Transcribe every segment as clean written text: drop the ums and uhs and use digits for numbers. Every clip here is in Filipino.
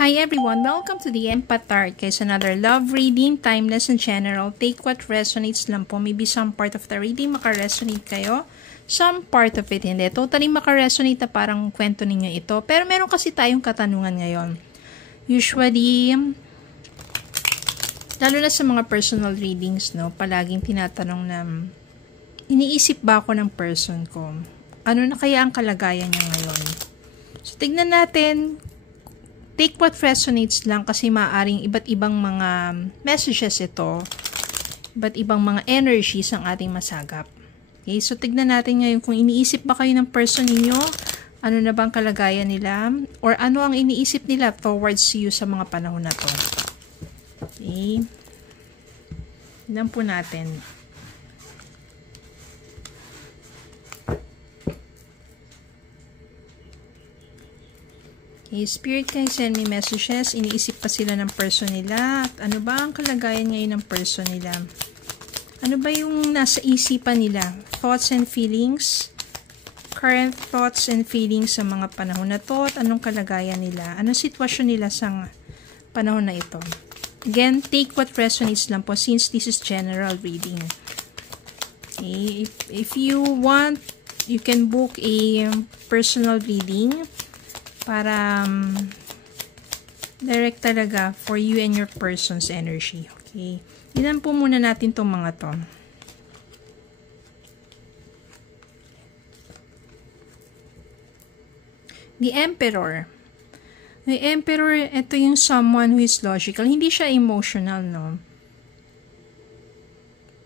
Hi everyone, welcome to the Empath Tarot. Guys, another love reading, timeless and general. Take what resonates lang po. Maybe some part of the reading makaresonate kayo. Some part of it hindi. Totally makaresonate na parang kwento ninyo ito. Pero meron kasi tayong katanungan ngayon. Usually, lalo na sa mga personal readings, no, palaging tinatanong na, iniisip ba ako ng person ko? Ano na kaya ang kalagayan niya ngayon? So, tignan natin. Take what resonates lang kasi maaaring iba't ibang mga messages ito, iba't ibang mga energies ang ating masagap. Okay, so tignan natin ngayon kung iniisip ba kayo ng person ninyo, ano na bang kalagayan nila, or ano ang iniisip nila towards you sa mga panahon na to. Okay, tignan po natin. Okay, Spirit, can send me messages. Iniisip pa sila ng person nila. At ano ba ang kalagayan ngayon ng person nila? Ano ba yung nasa isipan nila? Thoughts and feelings? Current thoughts and feelings sa mga panahon na to. At anong kalagayan nila? Anong sitwasyon nila sa panahon na ito? Again, take what resonates lang po since this is general reading. Okay, if you want, you can book a personal reading para direct talaga for you and your person's energy. Okay. Tignan po muna natin itong mga to. The Emperor. The Emperor, ito yung someone who is logical. Hindi siya emotional, no?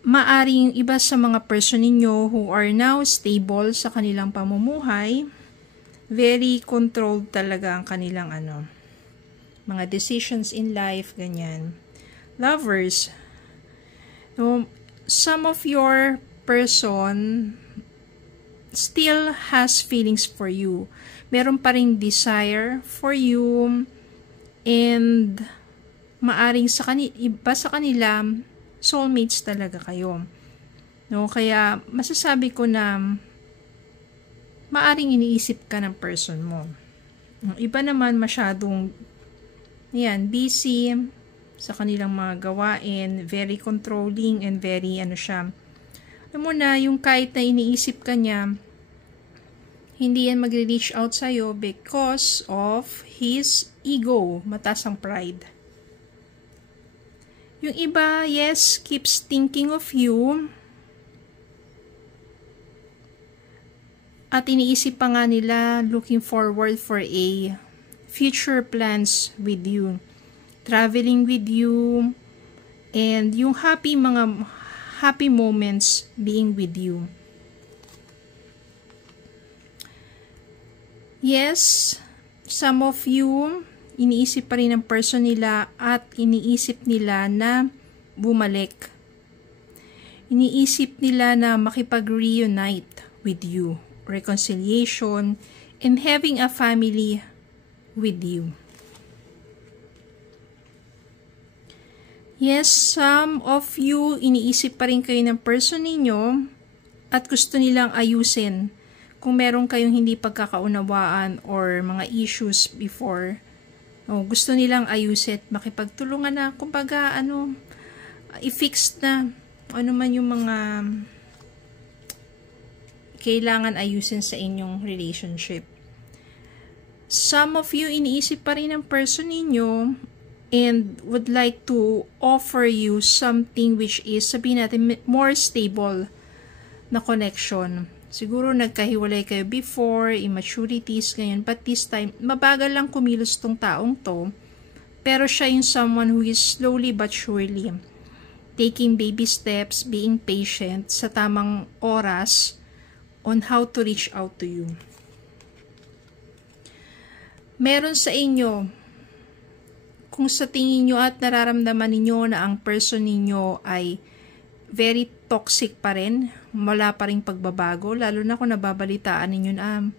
Maaring iba sa mga person ninyo who are now stable sa kanilang pamumuhay, very controlled talaga ang kanilang mga decisions in life, ganyan. Lovers. So, some of your person still has feelings for you. Meron pa ring desire for you, and maaring iba sa kanila, soulmates talaga kayo. No, kaya masasabi ko na maaring iniisip ka ng person mo. Iba naman masyadong busy sa kanilang mga gawain, very controlling and very siya. Alam mo na, yung kahit na iniisip ka niya, hindi yan magre-reach out sa'yo because of his ego, mataas ang pride. Yung iba, yes, keeps thinking of you, at iniisip pa nga nila, looking forward for a future plans with you. Traveling with you. And yung mga happy moments being with you. Yes, some of you, iniisip pa rin ng person nila at iniisip nila na bumalik. Iniisip nila na makipag-reunite with you. Reconciliation, and having a family with you. Yes, some of you, iniisip pa rin kayo ng person ninyo at gusto nilang ayusin kung meron kayong hindi pagkakaunawaan or mga issues before. Gusto nilang ayusin, makipagtulungan na, kumbaga, i-fix na ano man yung mga kailangan ayusin sa inyong relationship. Some of you, iniisip pa rin ng person ninyo and would like to offer you something which is, sabihin natin, more stable na connection. Siguro nagkahiwalay kayo before, immaturities, ganyan. But this time, mabagal lang kumilos tong taong to. Pero siya yung someone who is slowly but surely taking baby steps, being patient sa tamang oras, on how to reach out to you. Meron sa inyo, kung sa tingin nyo at nararamdaman ninyo na ang person ninyo ay very toxic pa rin, wala pa rin pagbabago, lalo na kung nababalitaan ninyo na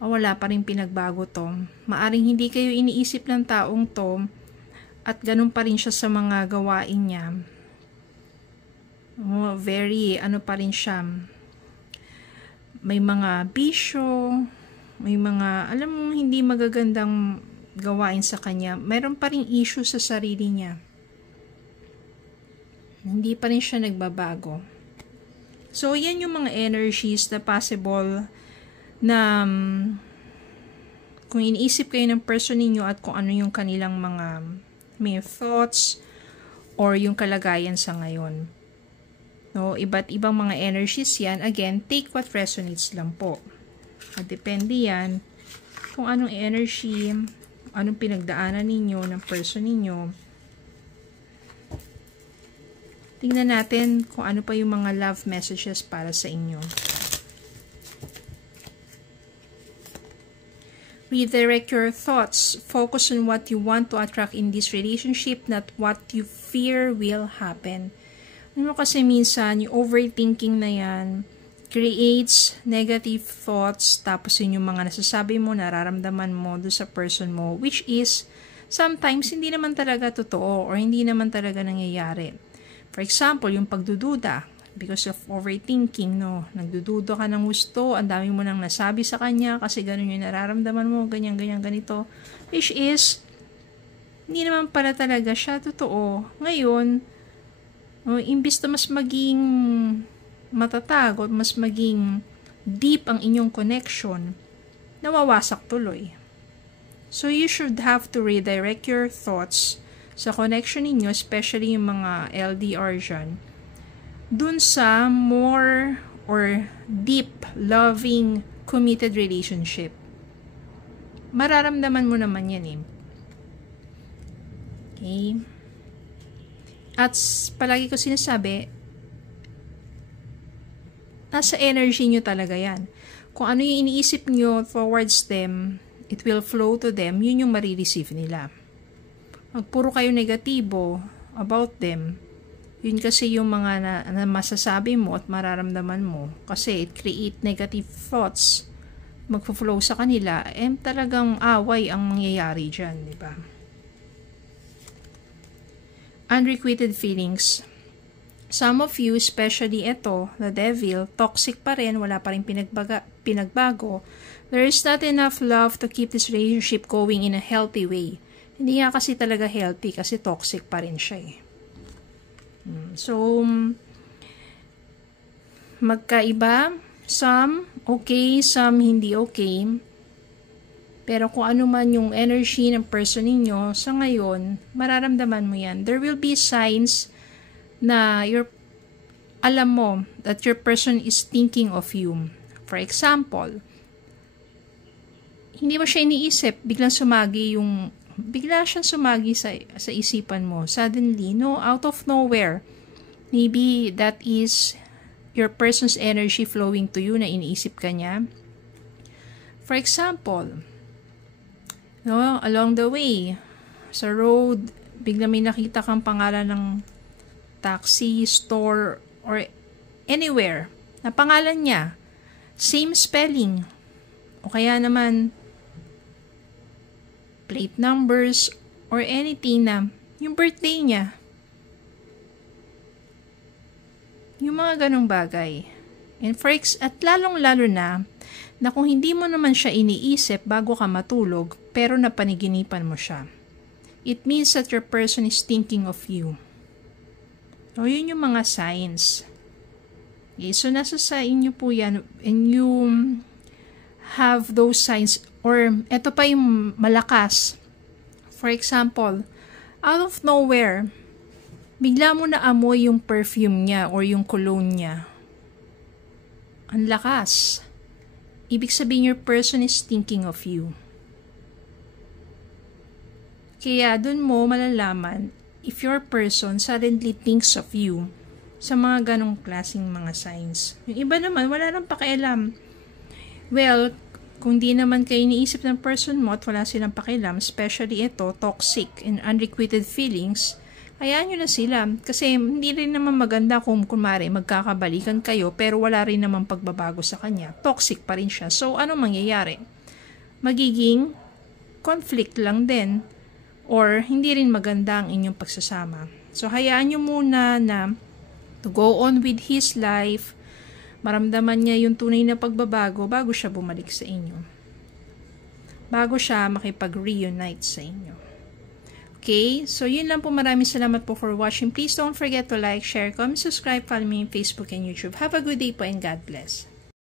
wala pa rin pinagbago to. Maaring hindi kayo iniisip ng taong to at ganun pa rin siya sa mga gawain niya. Very pa rin siya. May mga bisyo, may mga, alam mo, hindi magagandang gawain sa kanya, meron pa ring issue sa sarili niya. Hindi pa rin siya nagbabago. So, yan yung mga energies na possible na kung iniisip kayo ng person ninyo at kung ano yung kanilang mga may thoughts or yung kalagayan sa ngayon. No, iba't ibang mga energies yan. Again, take what resonates lang po. At depende yan kung anong energy, anong pinagdaanan ninyo ng person ninyo. Tingnan natin kung ano pa yung mga love messages para sa inyo. Redirect your thoughts. Focus on what you want to attract in this relationship, not what you fear will happen. Ano kasi minsan, yung overthinking na yan, creates negative thoughts, tapos yun yung mga nasasabi mo, nararamdaman mo doon sa person mo, which is, sometimes, hindi naman talaga totoo, or hindi naman talaga nangyayari. For example, yung pagdududa, because of overthinking, no, nagdududa ka ng gusto, ang dami mo nang nasabi sa kanya, kasi ganun yung nararamdaman mo, ganyan, ganito, which is, hindi naman pala talaga siya totoo. Ngayon, imbis na mas maging matatag o mas maging deep ang inyong connection, nawawasak tuloy. So, you should have to redirect your thoughts sa connection ninyo, especially yung mga LDR dyan, dun sa more or deep, loving, committed relationship. Mararamdaman mo naman yan eh. Okay? At palagi ko sinasabi, nasa energy nyo talaga yan. Kung ano yung iniisip nyo towards them, it will flow to them, yun yung marireceive nila. Pag puro kayo negatibo about them, yun kasi yung mga na masasabi mo at mararamdaman mo. Kasi it create negative thoughts, magpo-flow sa kanila, talagang away ang mangyayari dyan, di ba? Unrequited feelings. Some of you, especially ito, the devil, toxic pa rin, wala pa rin pinagbago. There is not enough love to keep this relationship going in a healthy way. Hindi nga kasi talaga healthy kasi toxic pa rin siya eh. So, magkaiba. Some okay, some hindi okay. Pero kung ano man yung energy ng person ninyo, sa ngayon, mararamdaman mo yan. There will be signs na alam mo that your person is thinking of you. For example, hindi mo siya iniisip, bigla siyang sumagi sa isipan mo. Suddenly, out of nowhere, maybe that is your person's energy flowing to you na iniisip ka niya. For example, along the way, sa road, bigla may nakita kang pangalan ng taxi, store, or anywhere na pangalan niya. Same spelling. O kaya naman, plate numbers, or anything na yung birthday niya. Yung mga ganong bagay. At lalong-lalo na kung hindi mo naman siya iniisip bago ka matulog, pero napaniginipan mo siya. It means that your person is thinking of you. So, yun yung mga signs. Okay, so, nasa sa inyo po yan, and you have those signs, or eto pa yung malakas. For example, out of nowhere, bigla mo na amoy yung perfume niya or yung cologne niya. Ang lakas. Ibig sabihin, your person is thinking of you. Kaya dun mo malalaman if your person suddenly thinks of you sa mga ganong klaseng mga signs. Yung iba naman, wala nang pakialam. Well, kung di naman kayo iniisip ng person mo at wala silang pakialam, especially ito, toxic and unrequited feelings, hayaan nyo na sila. Kasi hindi rin naman maganda kung kunwari magkakabalikan kayo pero wala rin naman pagbabago sa kanya. Toxic pa rin siya. So, ano mangyayari? Magiging conflict lang din or hindi rin maganda ang inyong pagsasama. So, hayaan nyo muna na to go on with his life, maramdaman niya yung tunay na pagbabago bago siya bumalik sa inyo. bago siya makipag-reunite sa inyo. Okay, so yun lang po. Maraming salamat po for watching. Please don't forget to like, share, comment, subscribe, follow me on Facebook and YouTube. Have a good day po and God bless.